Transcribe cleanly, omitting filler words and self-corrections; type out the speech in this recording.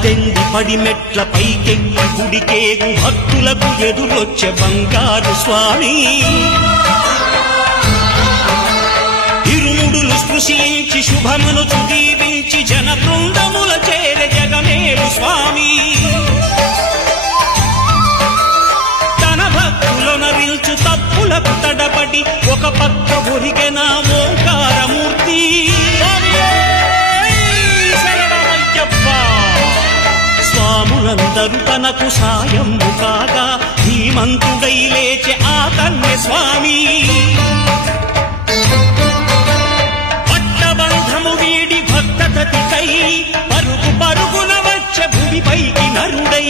పద్దెంది పడిమెట్ల పైకెక్కి గుడికేగు భక్తులకు ఎదురొచ్చే బంగారు స్వామి ఇరుముడులు స్పృశించి శుభమును దీవించి జన బృందముల చేర జగమేలు స్వామి తన భక్తులొనరించు తప్పులకు తడబడి ఒక పక్క ఒరిగెన ఓంకారమూర్తి స్వాములందరూ తనకు సాయము కాగా ధీమంతుడై లేచె ఆ కన్య స్వామి పట్టబంధము వీడి భక్తతతికై పరుగు పరుగున వచ్చే భూమిపైకి నరుడై